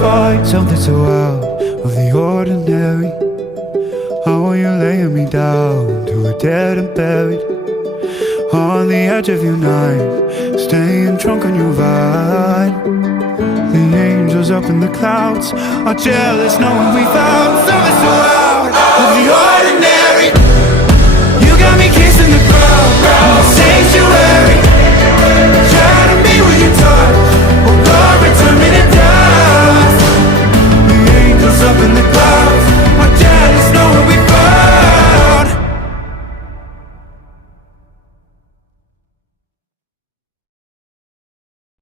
find something so out of the ordinary. How are you laying me down to a dead and buried? On the edge of your knife, staying drunk on your vine. The angels up in the clouds are jealous knowing we found something so out of the ordinary. You got me kissing the ground in the sanctuary, trying to be with your touch. Oh Lord, return me to dust. The angels up in the